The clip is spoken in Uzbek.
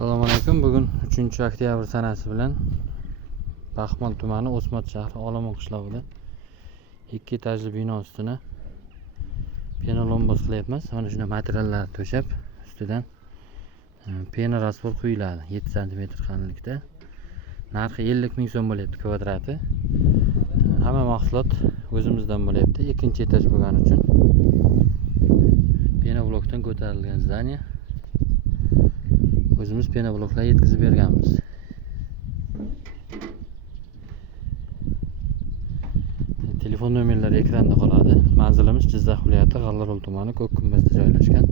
Assalomu alaykum. Bugun 3-oktyabr sanasi bilan Baxmal tumani O'smat shahri Olomon qishlog'ida 2 etajli bino ustini penalomboz qilyapmiz. Mana shunday materiallarni to'shab, ustidan pena rasvor quyiladi 7 cm qalinlikda. Narxi 50 ming so'm bo'lyapti kvadrati. Hamma mahsulot o'zimizdan bo'lyapti. 2-etaj bo'lgani uchun pena blokdan ko'tarilgan zdaniya. O'zimiz pena bloklar yetkazib berganmiz. Telefon nomerlari ekranda qoladi. Manzilimiz Jizzax viloyati G'allaorol tumani Ko'kkumbazda joylashgan.